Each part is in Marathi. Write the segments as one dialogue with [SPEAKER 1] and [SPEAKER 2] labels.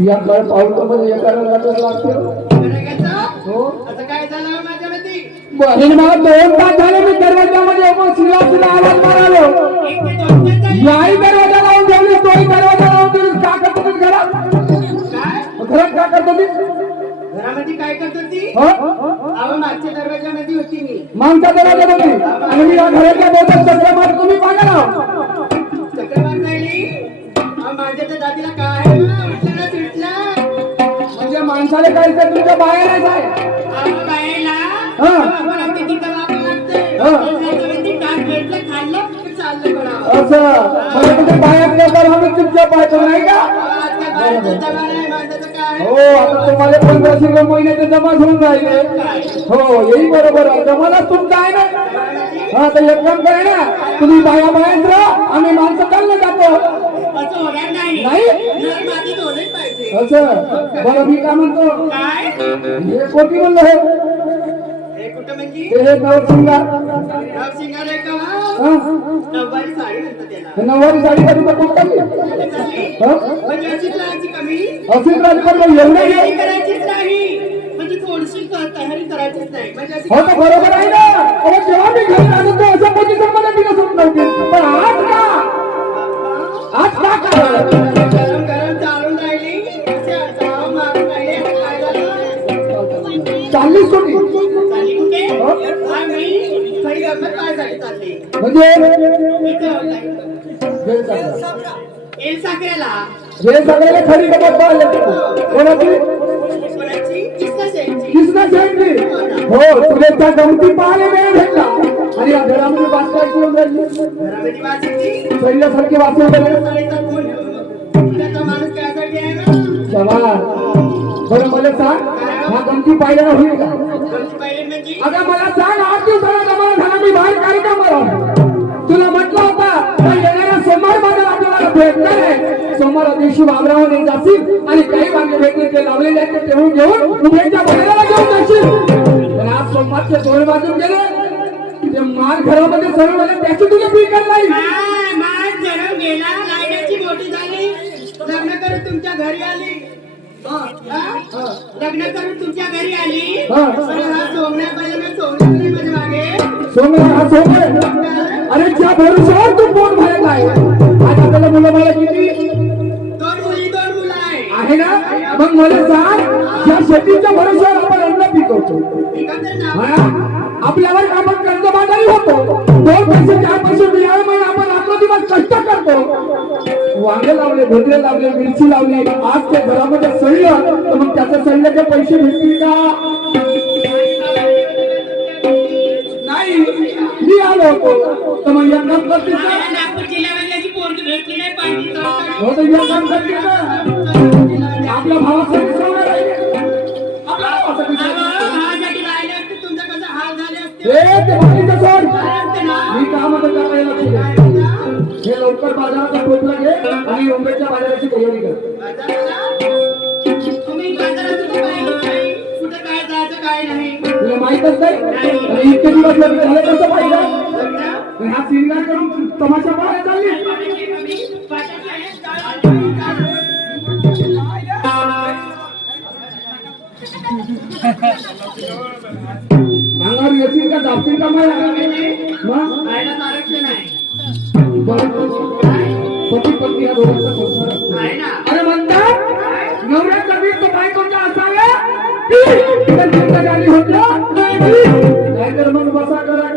[SPEAKER 1] याकडे पावलं म्हणजे एकाला लागत लागते
[SPEAKER 2] बरं का तो?
[SPEAKER 1] हो.
[SPEAKER 2] असं काय झालं माझ्या मती
[SPEAKER 1] बहीण मला दोन तास झाले मी दरवाजामध्ये उभं श्रीरामला आवाज मारालो
[SPEAKER 2] ते.
[SPEAKER 1] याही दरवाजा लावून ठेवली तोही दरवाजा लावून ठेवली. का करतो तुम्ही घरात?
[SPEAKER 2] काय?
[SPEAKER 1] घरात का करतो तुम्ही?
[SPEAKER 2] घरामध्ये काय करत होती
[SPEAKER 1] हो?
[SPEAKER 2] मागच्या दरवाजामध्ये होती मी.
[SPEAKER 1] मागच्या दरवाजामध्ये. आणि मी या घरातल्या बोलत सगळं मार तुम्ही पाहिलं
[SPEAKER 2] खाल्लं, की चाललं कोणावर.
[SPEAKER 1] असं. तुझे बाहेर आम्ही तुमच्या पाहतो नाही का
[SPEAKER 2] बाहेरचं?
[SPEAKER 1] हो आता तुम्हाला पंधराशे रुपये महिन्याचे जमा होऊन राहिले. हो येई बरोबर. आहे जमाना तुमचा आहे ना? हा तर एक काम करा. ना तुम्ही बाया बाहेर राहा आम्ही माणसं चाललं जातो.
[SPEAKER 2] असं होणार नाही.
[SPEAKER 1] नाही?
[SPEAKER 2] नर मातीत होणेच पाहिजे.
[SPEAKER 1] असं? बरं मी काय म्हणतो?
[SPEAKER 2] काय?
[SPEAKER 1] हे कोटी म्हणलं हे.
[SPEAKER 2] हे कुठं म्हणजे?
[SPEAKER 1] हे हे नवसिंगार
[SPEAKER 2] राव सिंगार आहे का
[SPEAKER 1] हा?
[SPEAKER 2] नऊवारी साडी म्हणतात त्याला.
[SPEAKER 1] हे नऊवारी साडी कधी तर कुठं?
[SPEAKER 2] चालली?
[SPEAKER 1] हा?
[SPEAKER 2] म्हणजे अशीच राहायची कमी?
[SPEAKER 1] असेल राजकारण एवढं
[SPEAKER 2] तयारी करायचीच नाही. म्हणजे थोडीशी क- तयारी करायचीच नाही. म्हणजे अशी
[SPEAKER 1] हो तर बरोबर म्हणजे खरी गमत पाहिलं कोणाची? कृष्णा हो तुला त्या गमती पाहायला वेळ भेटला. आणि या घरामध्ये वाचता येऊन राहिली? पहिल्यासारखी बरं मला सांग हा गमती पाहिल्याला होईल का?
[SPEAKER 2] गमती
[SPEAKER 1] अगं मला सांग आठ दिवसाला जमा झाला मी बाहेर कार्यक्रमाला तुला म्हटलं होता येणाऱ्या सोमवारमध्ये आपल्याला भेटणार आहे. सोमवार दिवशी वावरावर जाशील आणि काही वांगे भेटले ते लावलेले आहेत ते ठेवून घेऊन उभेच्या बैलाला घेऊन जाशील. पण आज सोमवारचे दोन बाजून गेले. ते माल घरामध्ये सर्व म्हणजे त्याची तुला फिकर नाही?
[SPEAKER 2] काय माग गेला. लाईनाची मोठी झाली. लग्न करून तुमच्या घरी आली. लग्न करून तुमच्या घरी आली?
[SPEAKER 1] हा.
[SPEAKER 2] अरे हा सोमण्या पाहिजे ना सोमण्या पाहिजे माझ्या मागे.
[SPEAKER 1] हा अरे भरोशावर तू पोट भरत आहे. आज आपल्याला मुलं मला किती?
[SPEAKER 2] दोन मुली दोन मुलं आहे.
[SPEAKER 1] आहे ना? मग मला सांग ज्या शेतीच्या भरोश्यावर आपण अन्न पिकवतो. हा? आपल्यावर आपण कर्जबाजारी होतो. दोन पैसे चार पैसे मिळावे म्हणून आपण आपला दिवस कष्ट करतो. वांगे लावले भोजले लावले मिरची लावली आज ते घरामध्ये सळलं तर मग त्याचे सळल्याचे पैसे भेटतील का? नाही मी आलो होतो. तर मग एक काम करतील का
[SPEAKER 2] मला नागपूर जिल्ह्यामध्ये अशी पोरगी भेटली नाही पाहिजे.
[SPEAKER 1] हो तर आपल्या भावासाठी आपल्या ए, ते बाकीचं सोड. मी करायला. हे लवकर बाजाराचा टोपला घे आणि मुंबईच्या बाजाराची तयारी कर.
[SPEAKER 2] तुम्ही बाजारात कुठे पाहिलं नाही. कुठं काय जायचं काय नाही.
[SPEAKER 1] तुला माहितच नाही आणि इतके दिवस लग्न झाले कसं पाहिजे हा सिंगार करून तमाशा पाहायला चालली. अंगावर येतील का जातील का मला मग
[SPEAKER 2] आरक्षण आहे
[SPEAKER 1] पती पत्नी हा दोघांचा संसार असतो
[SPEAKER 2] आहे
[SPEAKER 1] अरे म्हणतात नवऱ्या कमी तो बायकोच्या असाव्या तिला चिंता झाली होती नाहीतर मग बसा करा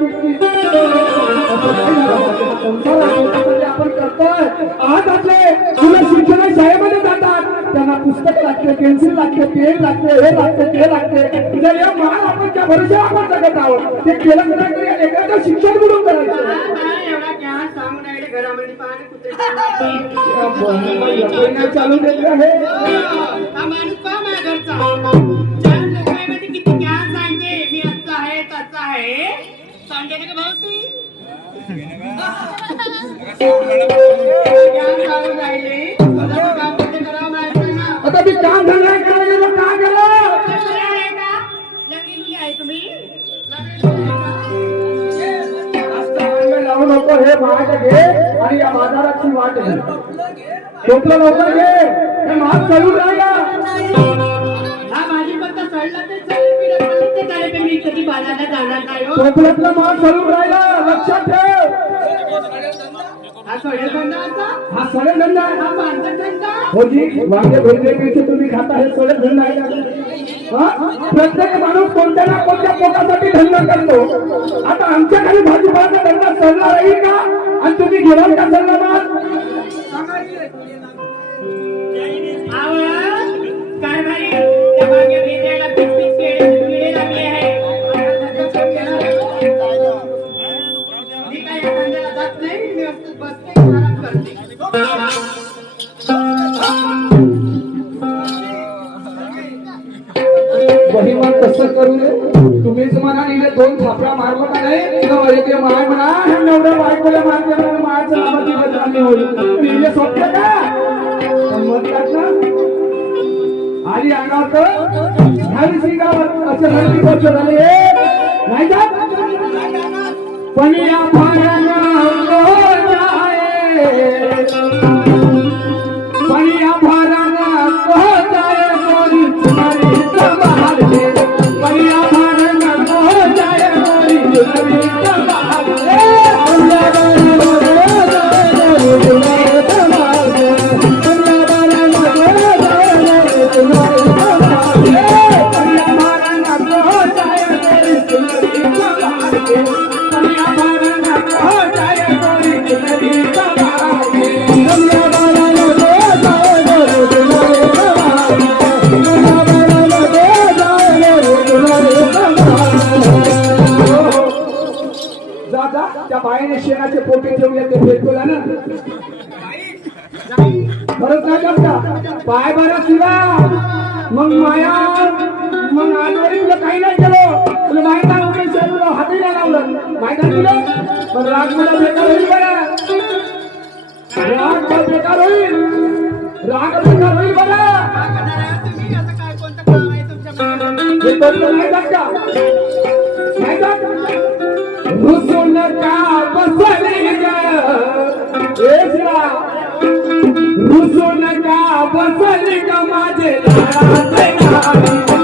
[SPEAKER 1] आपण करतोय आज आपले मुलं शिक्षण शाळेमध्ये जातात त्यांना पुस्तक लागते पेन्सिल लागते पेन लागते हे लागते ते लागते जर या महान आपण त्या भरोशा आपण जगत आहोत ते केलं तरी या शिक्षण म्हणून करायचं
[SPEAKER 2] घरामध्ये पाहणे कुत्रे
[SPEAKER 1] चालू केली आहे.
[SPEAKER 2] हा माणूस पहा माझ्या घरचा चार लोकांमध्ये किती क्या सांगते मी असं आहे तसं आहे. सांगते ना का भाऊ तुम्ही आता मी काम झालं आहे का
[SPEAKER 1] काय केलं लग्न आहे तुम्ही? लावू नको हे
[SPEAKER 2] महाग घे
[SPEAKER 1] वाट आहे. टोपलं लवकर घे. हे माग चढून राहिला
[SPEAKER 2] हा माझी पत्ता चढला ते पण मी कधी बाजारला जाणार नाही हो.
[SPEAKER 1] टोपल्यातला माग चढून राहिला. लक्षात ठेव.
[SPEAKER 2] हा
[SPEAKER 1] हा धंदा आहे.
[SPEAKER 2] हा
[SPEAKER 1] वांगे तुम्ही खाता हे सगळे धंदा आहे. का? प्रत्येक माणूस कोणत्या ना कोणत्या पोटासाठी धंदा करतो. आता आमच्या खाली भाजीपाल्याचा धंदा चालणार राहील का? आणि तुम्ही घेणार का चालला
[SPEAKER 2] बसते आराम करते
[SPEAKER 1] कसं करू रे? तुम्हीच म्हणा इथे दोन थापड्या मारलो का नाही माय म्हणा. हे बायकोला मारते मायाचं नावाची बदनामी होईल. इले का? पण ना? आधी अंगावर तर ह्यावी गोष्ट झाली. नाही का पण या भाड्यानं बाईने शेणाचे पोटे ठेवले ते फेकला ना खरंच काय करता पाय बरा शिवा. मग माया मग आजवरी तुला काही नाही केलं. तुला माहीत आहे उमेश तुला हाती नाही लावलं. माहीत आहे तुला पण राग मला बेकार होईल बरा. राग मला बेकार होईल. राग बेकार होईल बरा. हे तत्व नाही जात का? नाही जात? का बसली ग? रुसून का बसली का माझे लाडाचे